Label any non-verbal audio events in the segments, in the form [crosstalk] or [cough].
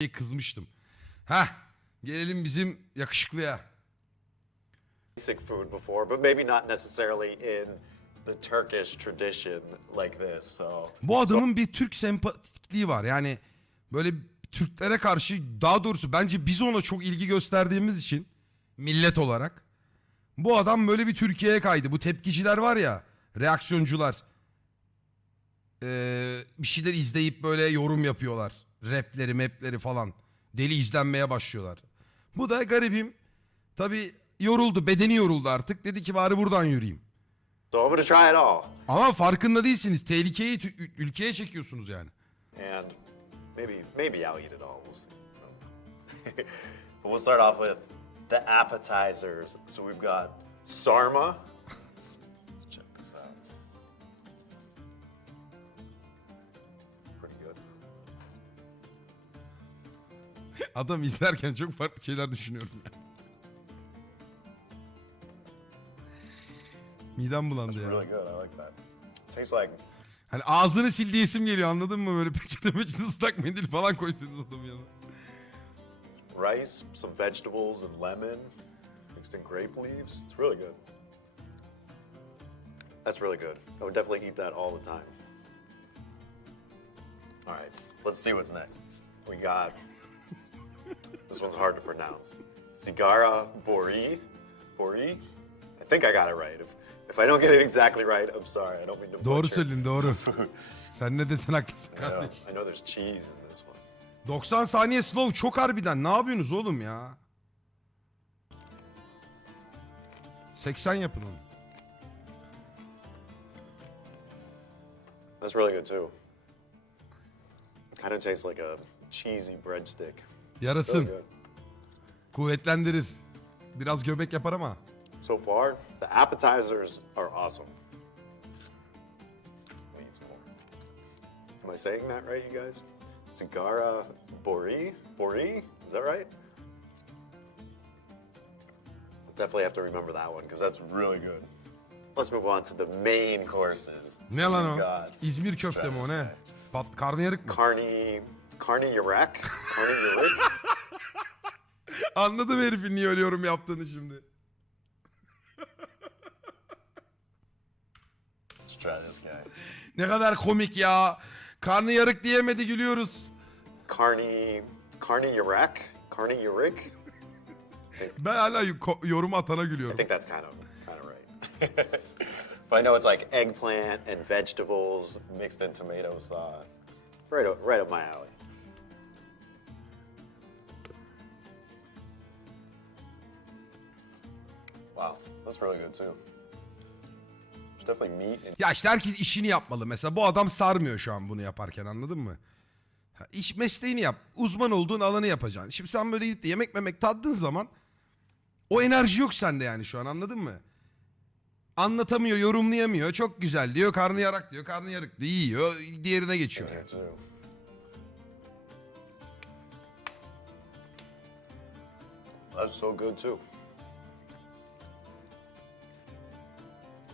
şey kızmıştım. Heh gelelim bizim yakışıklıya. basic food before, but maybe not necessarily in the Turkish tradition like this. So Bu adamın bir Türk sempatikliği var. Yani böyle Türklere karşı daha doğrusu bence biz ona çok ilgi gösterdiğimiz için millet olarak bu adam böyle bir Türkiye'ye kaydı. Bu tepkiciler var ya reaksiyoncular ee, bir şeyler izleyip böyle yorum yapıyorlar. Rapleri mapleri falan deli izlenmeye başlıyorlar. Bu da garibim tabi yoruldu bedeni yoruldu artık dedi ki bari buradan yürüyeyim. so I'm gonna try it all. Ama farkında değilsiniz. Tehlikeyi tü- ül- ülkeye çekiyorsunuz yani. And maybe maybe I'll eat it all. We'll see. but [laughs] we'll start off with the appetizers. So we've got sarma. Adam izlerken çok farklı şeyler düşünüyorum ya. Midem bulandı ya. really good. I like that. tastes like Hani ağzını sil diyesim geliyor anladın mı? Böyle peçete peçete ıslak mendil falan koysanız adamın yanına. rice, some vegetables, and lemon mixed in grape leaves. It's really good. That's really good. I would definitely eat that all the time. All right, let's see what's next. We got this one's hard to pronounce. Cigara Bori. Bori? I think I got it right. If, if I don't get it exactly right, I'm sorry. I don't mean to Doğru butcher söyledin doğru. [laughs] Sen ne desen haklısın I know, kardeş. I know there's cheese in this one. 90 saniye slow çok harbiden. Ne yapıyorsunuz oğlum ya? 80 yapın onu. That's really good too. Kind of tastes like a cheesy breadstick. Really Yarasın. good. Kuvvetlendirir. Biraz göbek yapar ama. So far, the appetizers are awesome. Some more. Am I saying that right, you guys? Cigara Bori? Bori? Is that right? Definitely have to remember that one because that's really good. Let's move on to the main courses. Ne lan o? İzmir köfte mi o ne? Pat karnıyarık mı? Carney, Carney Yurek? Carney Yurek? [laughs] Anladım herifin niye öyle yorum yaptığını şimdi. Let's try this guy. Ne kadar komik ya. Karnıyarık diyemedi gülüyoruz. Carney, Carney Yurek? Carney Yurek? Ben hala yo- yorum atana I gülüyorum. think that's kind of kind of right. but [laughs] I know it's like eggplant and vegetables mixed in tomato sauce. Right right up my alley. That's really good too. There's definitely meat in Ya işte herkes işini yapmalı. Mesela bu adam sarmıyor şu an bunu yaparken anladın mı? Ha, iş mesleğini yap. Uzman olduğun alanı yapacaksın. Şimdi sen böyle gidip de yemek memek tattığın zaman o enerji yok sende yani şu an anladın mı? Anlatamıyor, yorumlayamıyor. Çok güzel diyor. Karnıyarık diyor. Karnıyarık diyor. Yiyor. Diğerine geçiyor. here too. That's so good too.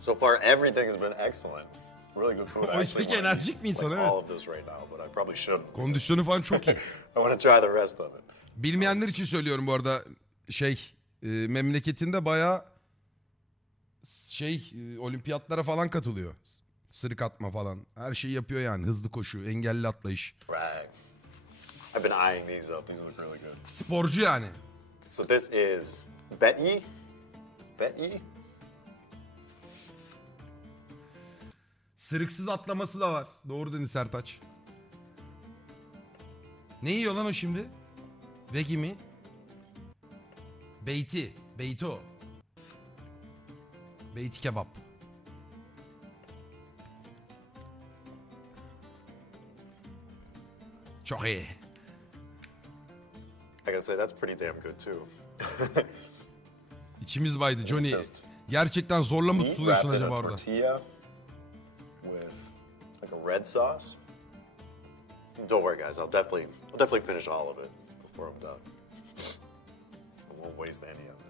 So far, everything has been excellent. Really good food. I actually wanna enerjik bir eat, insan like, evet. all of this right now, but I probably shouldn't. Kondisyonu falan çok iyi. [laughs] I want to try the rest of it. Bilmeyenler için söylüyorum bu arada şey e, memleketinde bayağı şey e, olimpiyatlara falan katılıyor. Sırık atma falan. Her şeyi yapıyor yani. Hızlı koşu, engelli atlayış. Right. I've been eyeing these up. These look really good. Sporcu yani. So this is Betyi. Betyi. Sırıksız atlaması da var. Doğru dedin Sertaç. Ne yiyor lan o şimdi? Vegi mi? Beyti. Beyti o. Beyti kebap. Çok iyi. I gotta say that's pretty damn good too. İçimiz baydı Johnny. Gerçekten zorla mı tutuluyorsun acaba orada? tortilla red sauce. Don't worry, guys. I'll definitely, I'll definitely finish all of it before I'm done. I won't waste any of it.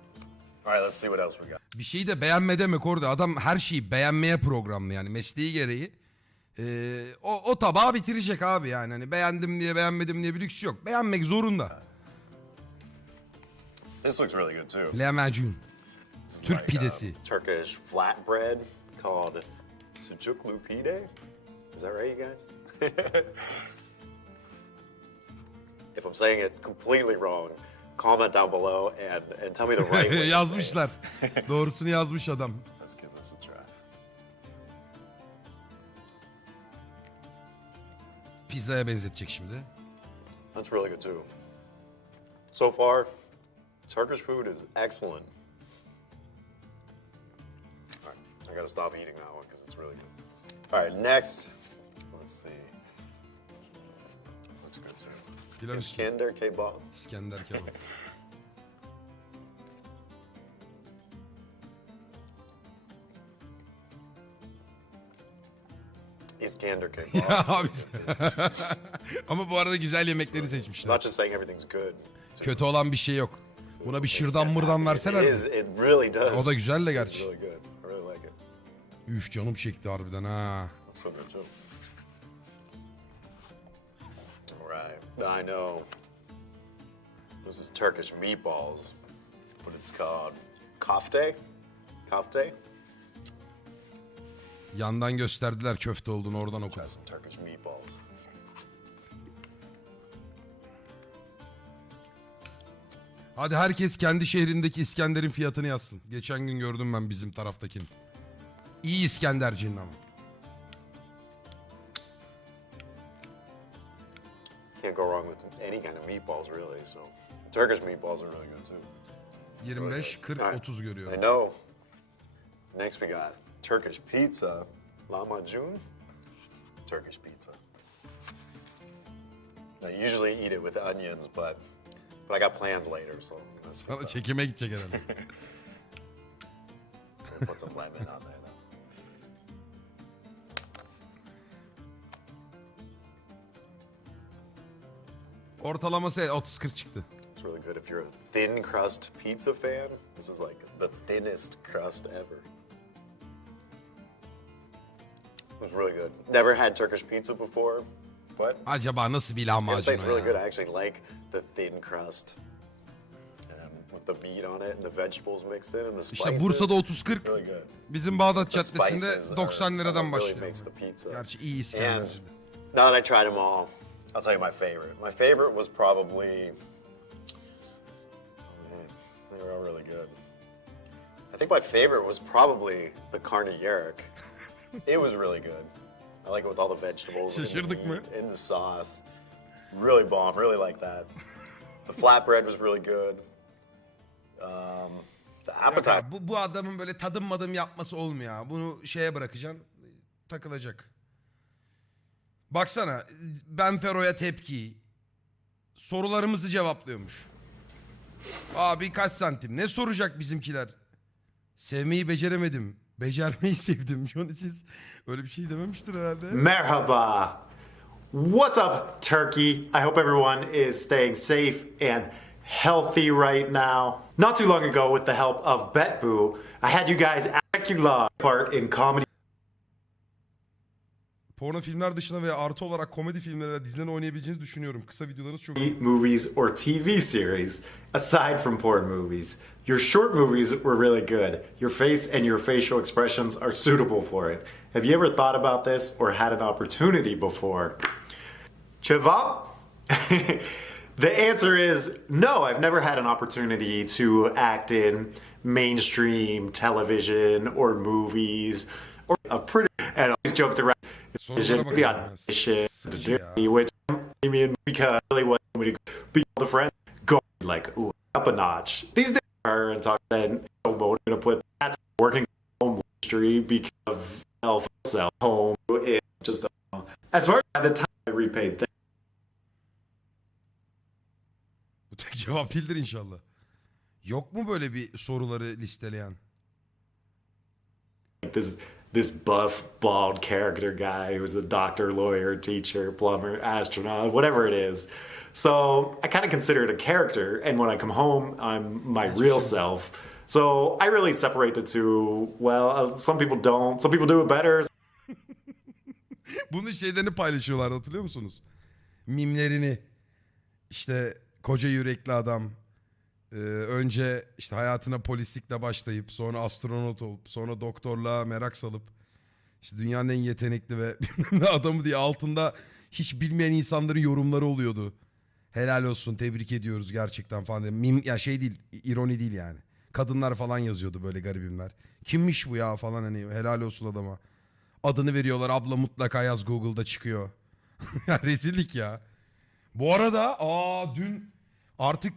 All right, let's see what else we got. Bir şeyi de beğenme demek orada. Adam her şeyi beğenmeye programlı yani mesleği gereği. Ee, o, o tabağı bitirecek abi yani. Hani beğendim diye beğenmedim diye bir lüks yok. Beğenmek zorunda. This looks really good too. Lahmacun. This is Türk like, pidesi. uh, Turkish flatbread called sucuklu pide. Is that right, you guys? [laughs] if I'm saying it completely wrong, comment down below and, and tell me the right [laughs] way. to say it. Yazmışlar. Doğrusunu yazmış adam. Let's give this a try. Pizzaya benzetecek şimdi. That's really good too. So far, Turkish food is excellent. All right, I gotta stop eating that one because it's really good. All right, next, let's see. Looks good too. Pilav üstü. Iskender kebab. [laughs] İskender kebap. Iskender kebab. ya abi. [laughs] Ama bu arada güzel yemekleri seçmişler. Not just saying everything's good. Kötü olan bir şey yok. Buna bir şırdan mırdan It verseler. is. It really does. O da güzel de It's gerçi. really good. I really like it. Üf canım çekti harbiden ha. That's really good too. I know. This is Turkish meatballs, but it's called kofte. Kofte. Yandan gösterdiler köfte olduğunu oradan. Try some Turkish meatballs. Hadi herkes kendi şehrindeki İskender'in fiyatını yazsın. Geçen gün gördüm ben bizim taraftakini. İyi İskendercinin ama. Wrong with any kind of meatballs, really. So, Turkish meatballs are really good too. 25, 40, All right. 30 I görüyorum. know. Next, we got Turkish pizza, lahmacun. Turkish pizza. I usually eat it with onions, but but I got plans later, so I'm gonna skip Sana that. çekime gidecek herhalde. [laughs] Put some lemon on there Ortalaması 30-40 çıktı. It's really good if you're a thin crust pizza fan. This is like the thinnest crust ever. It's really good. Never had Turkish pizza before, but Acaba nasıl bir I gotta say lahmacun it's o really good. ya? I actually like the thin crust. And with the meat on it and the vegetables mixed in and the spices. İşte Bursa'da 30-40, Really good. bizim Bağdat The Caddesi'nde spices are 90 liradan really başlıyor. makes the pizza. Gerçi iyi And now that I tried them all, I'll tell you my favorite. My favorite was probably. Oh man, they were all really good. I think my favorite was probably the carne-yarrick. [laughs] it was really good. I like it with all the vegetables and the, meat and the sauce. Really bomb. Really like that. The flatbread was really good. Um, the appetizer. Bu, bu adamın böyle tadım madım yapması olmuyor. Bunu şeye bırakacaksın. Takılacak. Baksana ben Fero'ya tepki. Sorularımızı cevaplıyormuş. Abi kaç santim? Ne soracak bizimkiler? Sevmeyi beceremedim. Becermeyi [laughs] sevdim. Johnny siz öyle bir şey dememiştir herhalde. Merhaba. What's up, Turkey? I hope everyone is staying safe and healthy right now. Not too long ago, with the help of BetBoo, I had you guys Acula part in comedy Porno filmler dışında veya artı olarak komedi filmleri ve oynayabileceğinizi düşünüyorum. Kısa videolarınız çok movies or TV series aside from porn movies. Your short movies were really good. Your face and your facial expressions are suitable for it. Have you ever thought about this or had an opportunity before? Cevap? [laughs] the answer is no, I've never had an opportunity to act in mainstream television or movies or a pretty and I always joked around Sorulara the bakacağım ya. audition Sıkıcı which I mean because really going to be the friend go like ooh up a notch. These days her and talk then so I'm gonna put that's working home industry because of self self home is just um, as far as the time I repaid things. Bu tek cevap değildir inşallah. Yok mu böyle bir soruları listeleyen? this this buff bald character guy who's a doctor lawyer teacher plumber astronaut whatever it is so i kind of consider it a character and when i come home i'm my real self so i really separate the two well uh, some people don't some people do it better [laughs] Bunun şeylerini paylaşıyorlar hatırlıyor musunuz? Mimlerini. İşte koca yürekli adam. Ee, önce işte hayatına polislikle başlayıp sonra astronot olup sonra doktorluğa merak salıp işte dünyanın en yetenekli ve [laughs] adamı diye altında hiç bilmeyen insanların yorumları oluyordu. Helal olsun tebrik ediyoruz gerçekten falan. diye. Mim, ya şey değil ironi değil yani. Kadınlar falan yazıyordu böyle garibimler. Kimmiş bu ya falan hani helal olsun adama. Adını veriyorlar abla mutlaka yaz Google'da çıkıyor. [laughs] ya rezillik ya. Bu arada aa dün artık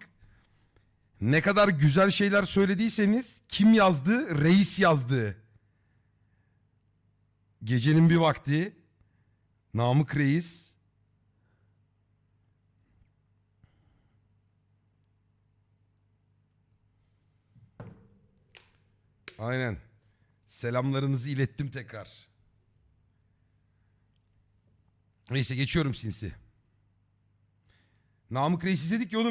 ne kadar güzel şeyler söylediyseniz kim yazdı? Reis yazdı. Gecenin bir vakti Namık Reis Aynen. Selamlarınızı ilettim tekrar. Neyse geçiyorum sinsi. Namık Reis izledik ya oğlum.